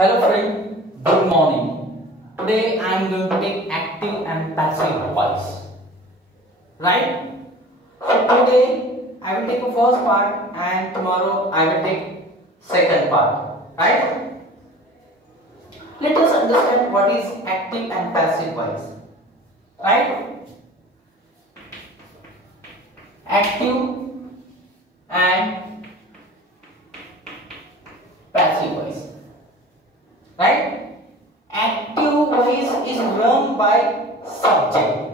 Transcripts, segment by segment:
Hello friend, good morning. Today I am going to take active and passive voice. Right? So today I will take the first part and tomorrow I will take second part. Right? Let us understand what is active and passive voice. Right? Active and passive voice. Right? Active voice is run by subject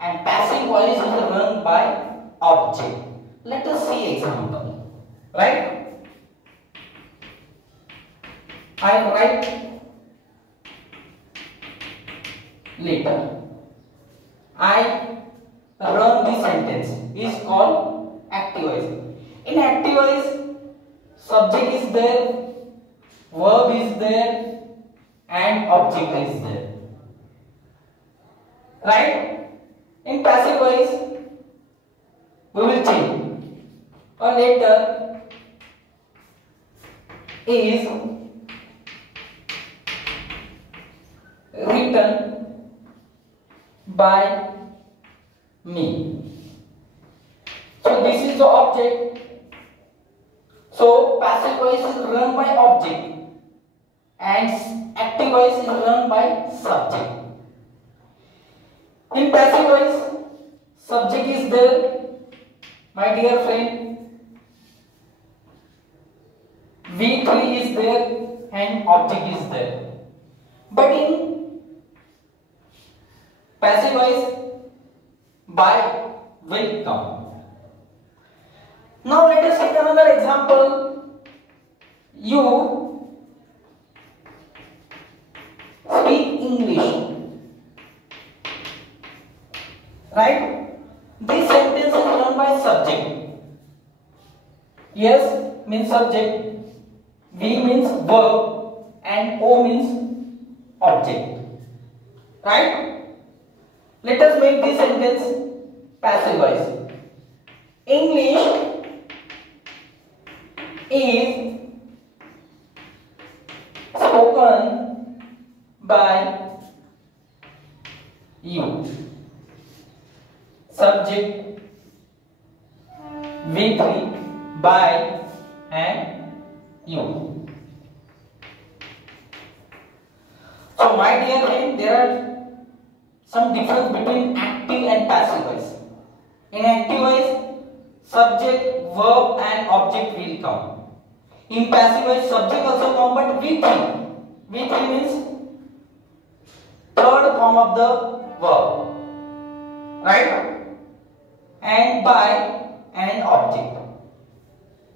and passive voice is run by object. Let us see example. Right? I write later. I run this sentence is called active voice. In active voice, subject is there, verb is there, and object is there. Right? In passive voice, we will change. A letter is written by me. So this is the object. So passive voice is run by object and active voice is run by subject. In passive voice, subject is there, my dear friend, V3 is there and object is there. But in passive voice, by will come. Now let us take another example. You speak English. Right? This sentence is run by subject. Yes means subject, V means verb, and O means object. Right? Let us make this sentence passive voice. English is spoken by you. Subject V3 by and you. So my dear friend, there are some difference between active and passive voice. In active voice, subject, verb and object will come. In passive voice, subject also come but V3. V3 means third form of the verb. Right? And by and object.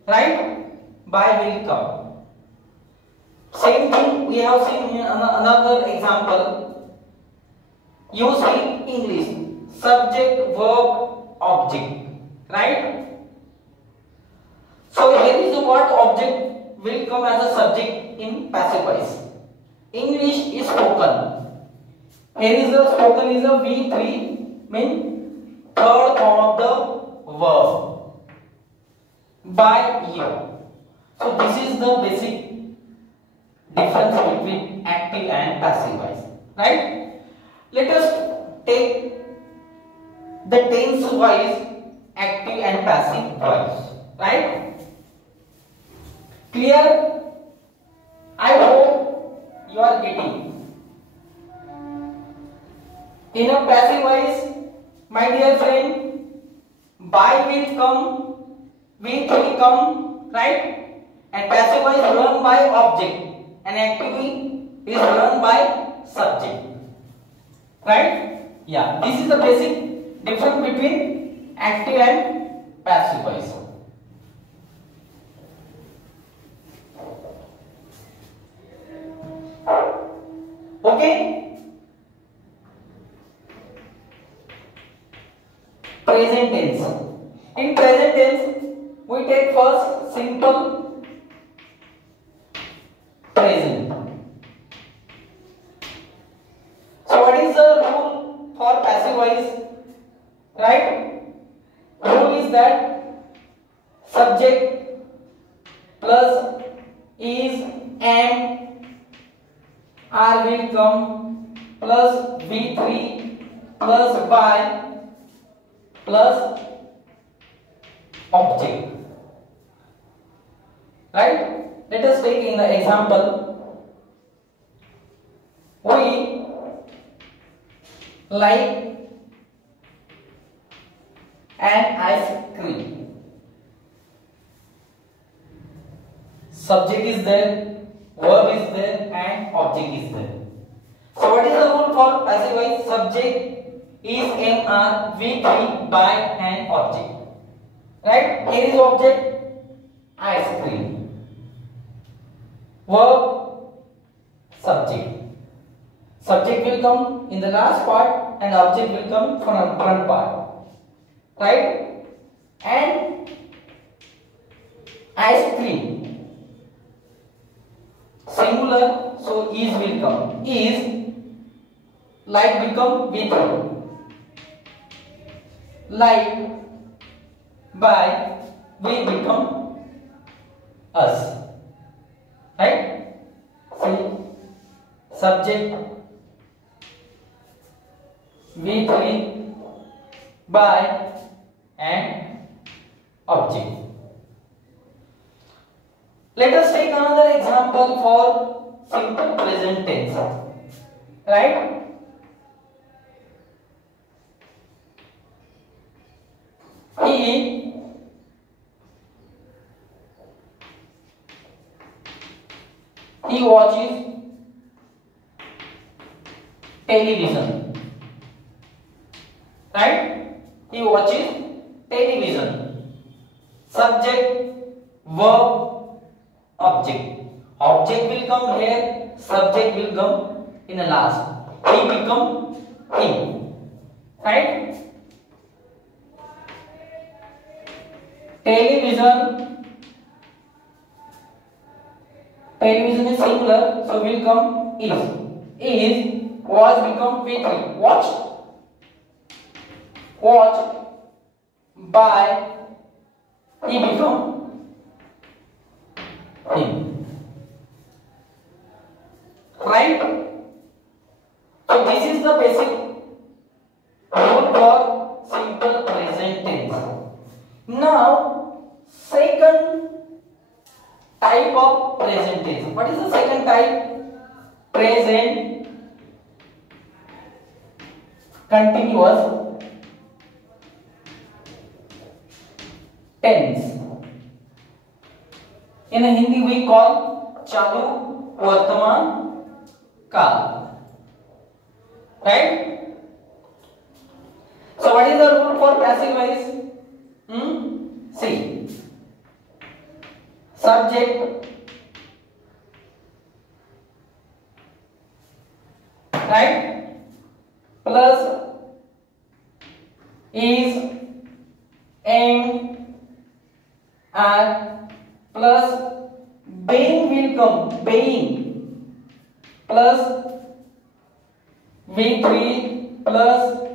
Right? By will come. Same thing we have seen in another example. You speak English. Subject, verb, object. Right? So here is what object will come as a subject in passive voice. English is spoken. Here is the spoken is a V3 means third form of the verb by you. So this is the basic difference between active and passive voice. Right? Let us take the tense voice, active and passive voice. Right? Clear? I hope you are getting. In a passive voice, my dear friend, by will come, will come, right? And passive voice run by object and active is run by subject. Right? Yeah, this is the basic difference between active and passive voice. Okay? Present tense. In present tense, we take first simple present. So what is the rule for passive voice? Right? Rule is that subject plus is, am R will come plus V3 plus by plus object. Right? Let us take in the example. We like an ice cream. Subject is there, verb is there, and object is there. So what is the rule for passive voice? Subject is MR, V3 by and object. Right? Here is object, ice cream. Verb, subject. Subject will come in the last part and object will come from front part. Right? And ice cream. Singular, so is will come. Is, like become with. Like, by, we become us. Right? See, subject, V3, by, and object. Let us take another example for simple present tense. Right? He watches television. Right? He watches television. Subject, verb, object. Object will come here, subject will come in the last. He become him. Right? Television. Television is singular, so will come is. Is, was become V3. Watch. Watch, by, he become him. Right? So this is the basic rule for simple present tense. Now, second type of present tense. What is the second type? Present continuous tense. In Hindi we call चालू वर्तमान काल. Right? So what is the rule for passive voice? See, subject, right, plus is, am, are, plus being will come, being, plus V3 plus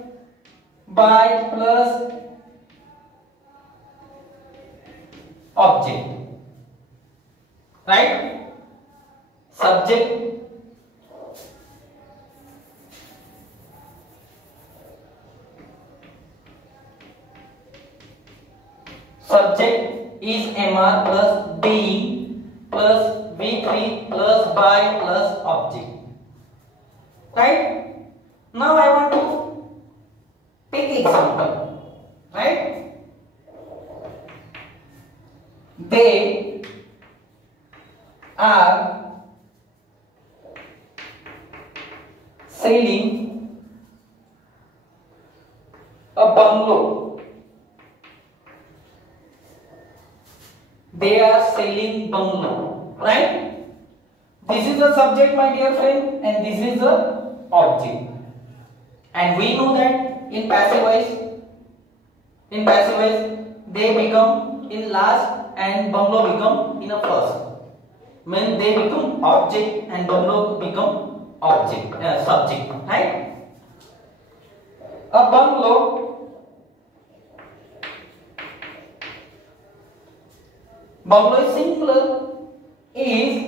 by plus object. Right? Subject, subject is MR plus being plus V3 plus by plus object. Right? Now I want to take example. Right? They are selling a bungalow. They are selling bungalow. Right? This is the subject, my dear friend, and this is the object. And we know that in passive voice, they become in last and bungalow become in a first. When they become object and bungalow become object, subject. Right? A bungalow is singular, is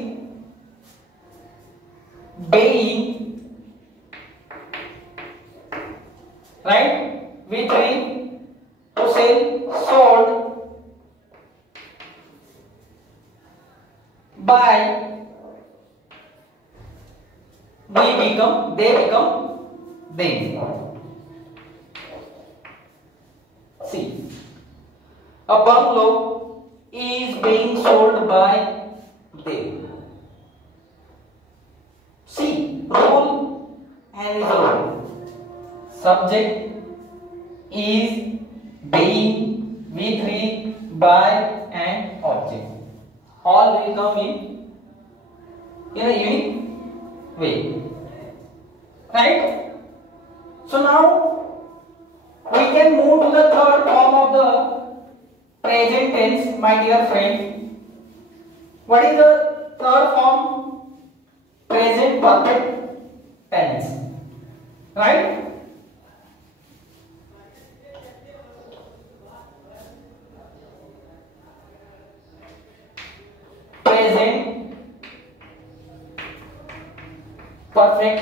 being, right? V3 to sell, sold, buy, they become them. See, a bungalow is being sold by them. See, rule and is a rule. Subject is being, V3, by, and object. All will come in a unique way, right? So now we can move to the third form of the present tense, my dear friend. What is the third form? Present perfect tense, right? Present perfect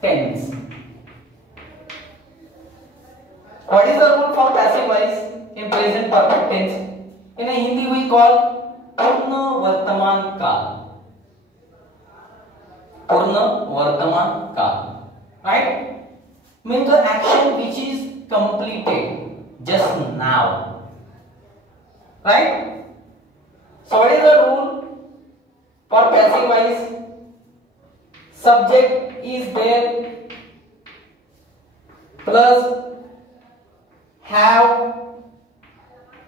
tense. What is the rule for passive voice in present perfect tense? In Hindi we call पूर्ण वर्तमान काल. पूर्ण वर्तमान काल, right? Means the action which is completed just now, right? So what is the rule for passive voice? Subject is there plus have,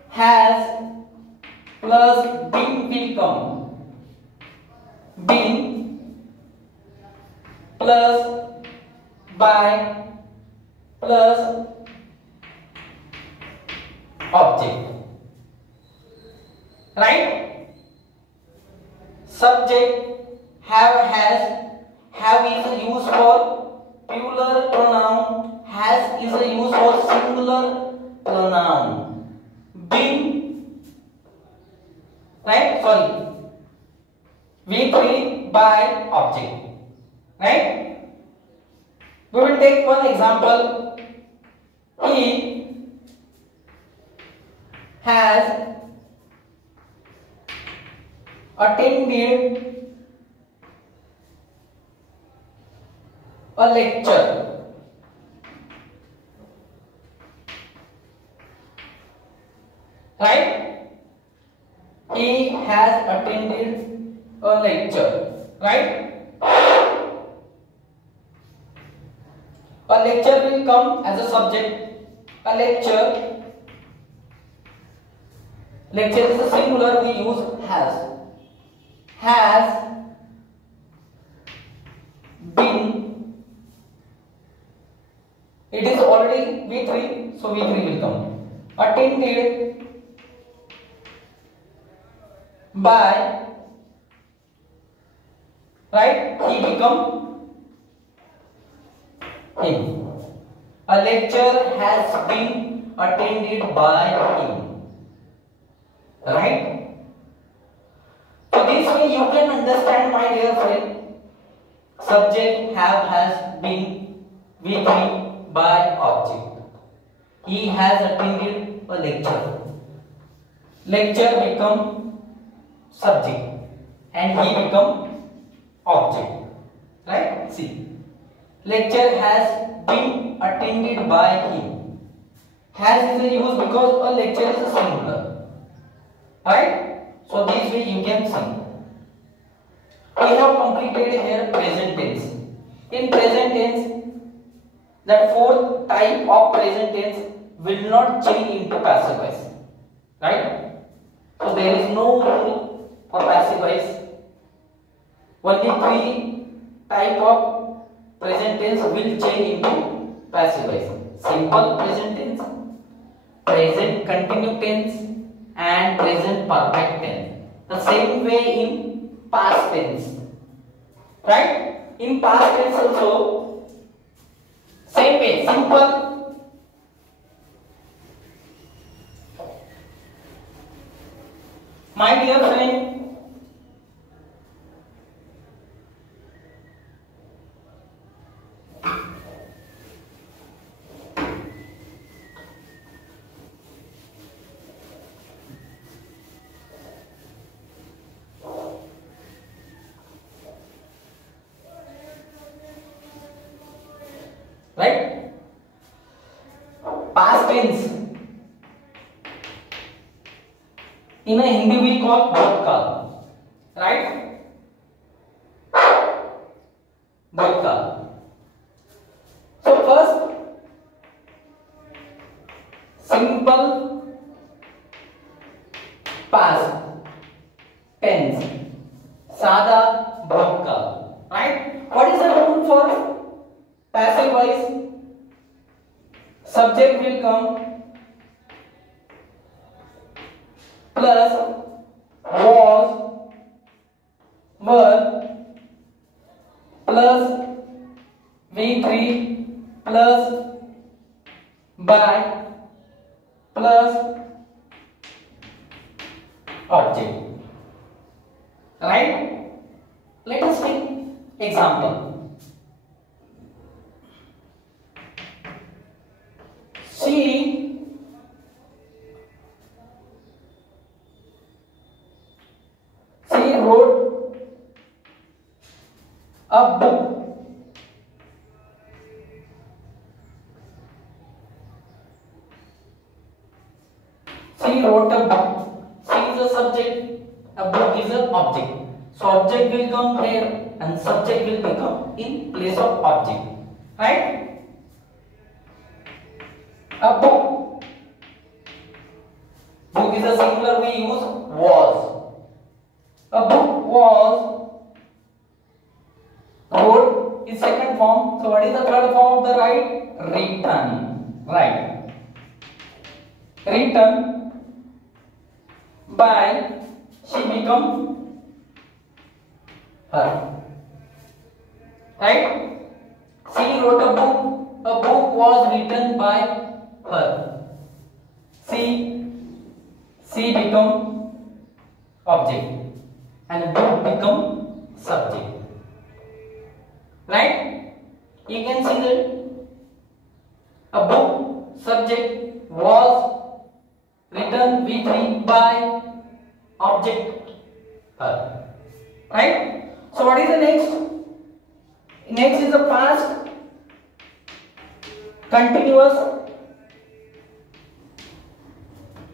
has plus been will come. Been plus by plus object, right? Subject have, has. Have is used for plural pronoun. Has is used for singular pronoun. Been, right? Sorry. V3 by object, right? We will take one example. He has attended a lecture. Right? He has attended a lecture. Right? A lecture will come as a subject. A lecture. Lecture is a singular, we use has. Has been. It is already V3, so V3 will come. Attended by, right? He become him. A lecture has been attended by him, right? So this way you can understand, my dear friend. Subject have, has been, V3 by object. He has attended a lecture. Lecture become subject and he become object, right? See, lecture has been attended by him. Has is used because a lecture is a singular, right? So this way you can see. We have completed here present tense. In present tense, that fourth type of present tense will not change into passive voice, right? So there is no rule for passive voice. Only three type of present tense will change into passive voice: simple present tense, present continuous tense, and present perfect tense. The same way in past tense, right? In past tense also same way, simple, my dear friend. In a Hindi we call vodka, right? Vodka. So first, simple past tense, सादा vodka, right? What is the rule for passive voice? Subject will come plus was, were plus V3 plus by plus object, right? Let us take example. She wrote a book. She wrote a book. She is a subject, a book is an object. So object will come here and subject will become in place of object, right? A book. Book is a singular, we use was. A book was wrote is second form. So what is the third form of the right? Written. Right. Written by, she become her. Right? She wrote a book. A book was written by her. She become object and book become subject. Right? You can see that a book subject was written V3 by object her. Right? So what is the next? Next is the past continuous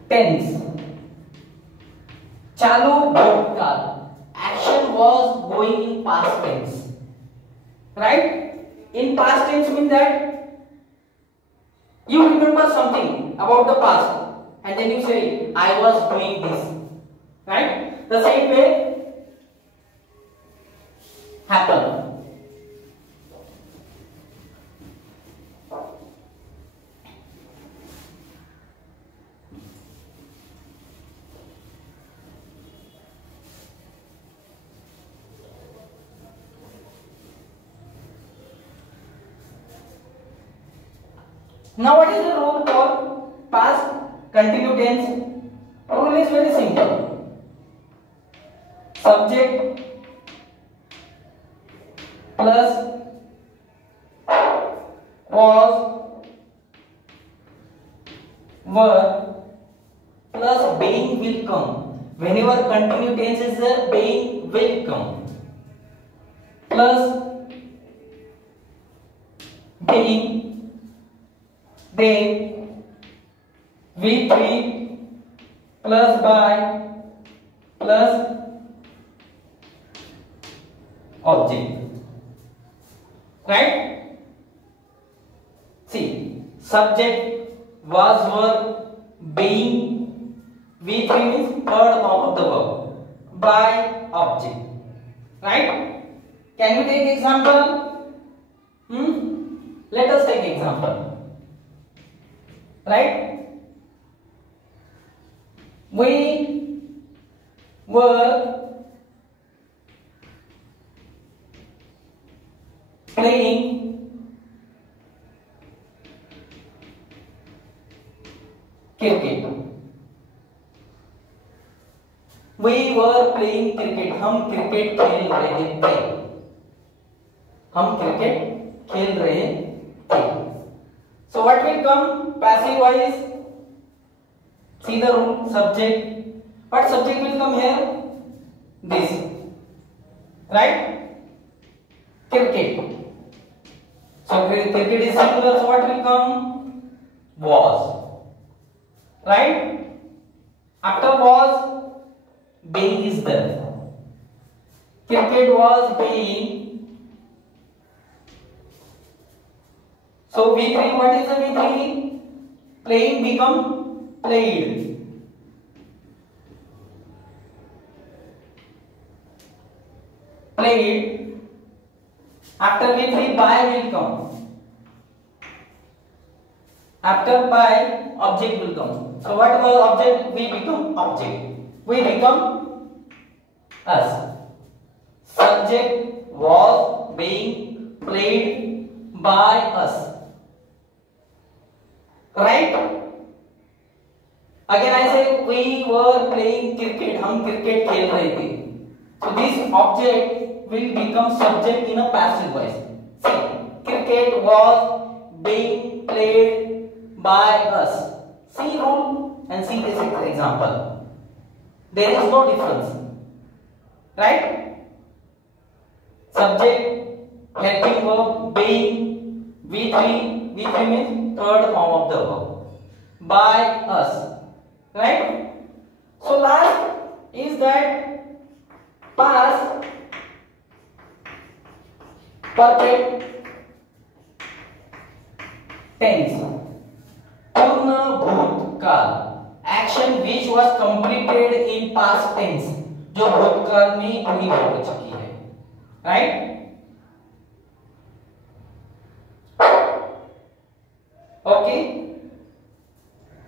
tense. Chalu bhutkaal. Action was going in past tense. Right? In past tense means that you remember something about the past and then you say, I was doing this. Right? The same way happened. Now what is the rule for past continuous tense? Rule is very simple. Subject plus was, were plus being will come. Whenever continuous tense is there, being will come. Plus being, then V3 plus by plus object. Right? See, subject was, were, being, V3 means third form of the verb, by object. Right? Can you take example? Let us take example. Right? We were playing cricket. We were playing cricket. हम cricket खेल रहे थे. हम cricket खेल रहे थे. So what will come? Passive voice. See the rule. Subject. What subject will come here? This. Right? Cricket. So cricket is singular. So what will come? Was. Right? After was, being is there. Cricket was being. So V3, what is the V3? Playing become played. Played. After V3, by will come. After by, object will come. So what was object? We become object. We become us. Subject was being played by us. Right? Again I say we were playing cricket. हम cricket खेल रहे थे. So this object will become subject in a passive voice. See, cricket was being played by us. See rule and see this example. There is no difference. Right? Subject, helping verb, being, V3 means third form of the verb. By us. Right? So last is that past perfect tense. Purna bhutkaal. Action which was completed in past tense. जो भूतकाल में पूरी हो चुकी है. Right? Okay?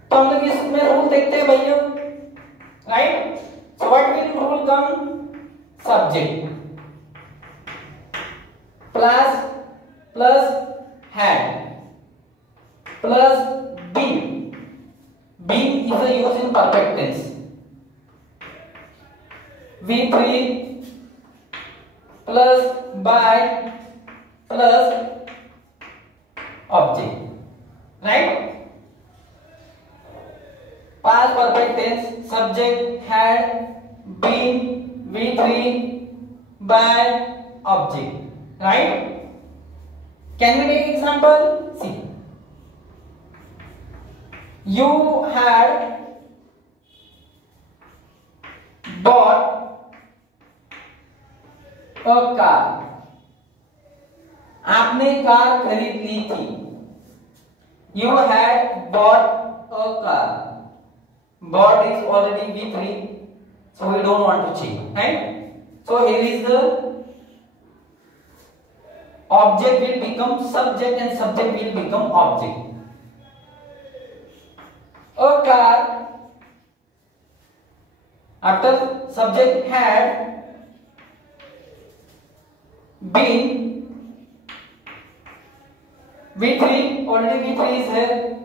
तो हम लोग इसमें रूल देखते हैं भैया. Right? So what will rule come? Subject plus had plus been. Been is a use in perfect tense. V3 plus by plus object. Right? Past perfect tense, subject, had, been, V3 by object. Right? Can we take example? See. You had bought a car. आपने car खरीद ली थी. You had bought a car. Bought is already V3, so we don't want to change, right? So here is the object will become subject and subject will become object. A car. After subject had, been, V3, already V3 is here,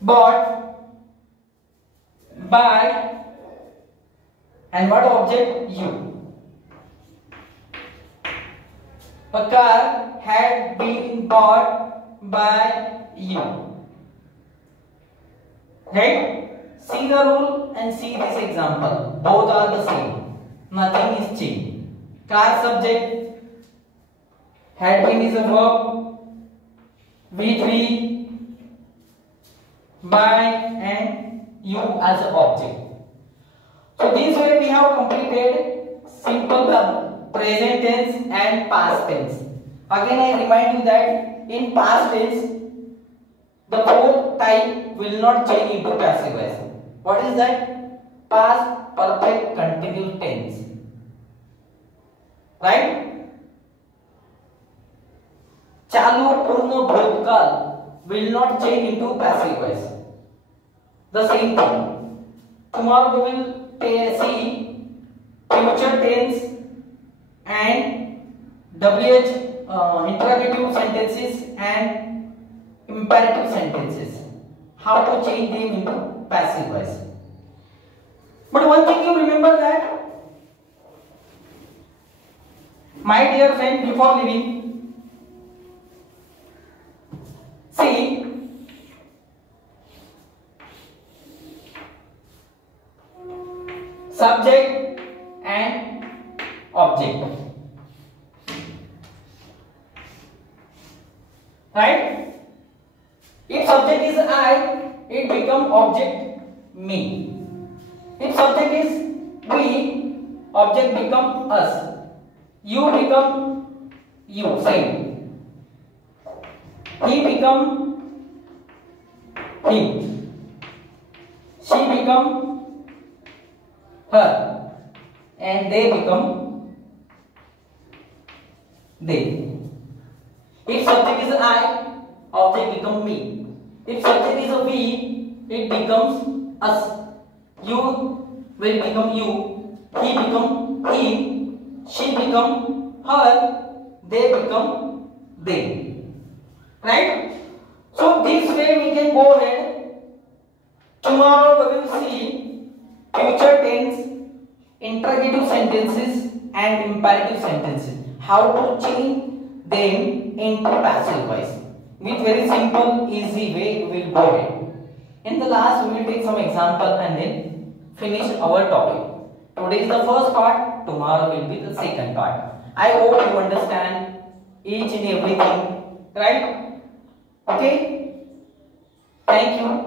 bought, by, and what object? You. A car had been bought by you. Right? See the rule and see this example. Both are the same. Nothing is changed. Car subject, had been is a verb, V3, by, and you as an object. So this way we have completed simple present tense and past tense. Again I remind you that in past tense the fourth type will not change into passive voice. What is that? Past perfect continuous tense. Right? Chalu purna bhutkaal will not change into passive voice. The same thing. Tomorrow we will see future tense and WH interrogative sentences and imperative sentences. How to change them into passive voice. But one thing you remember that, my dear friend, before leaving, see, subject and object. Right? If subject is I, object me. If subject is we, object become us. You become you, same. He become him. She become her. And they become they. If subject is I, object become me. If subject is a we, it becomes us. You will become you. He become he. She become her. They become they. Right? So this way we can go ahead. Tomorrow we will see future tense, interrogative sentences and imperative sentences. How to change them into passive voice. With very simple, easy way we will go ahead. In the last we will take some example and then finish our topic. Today is the first part, tomorrow will be the second part. I hope you understand each and everything, right? Okay? Thank you.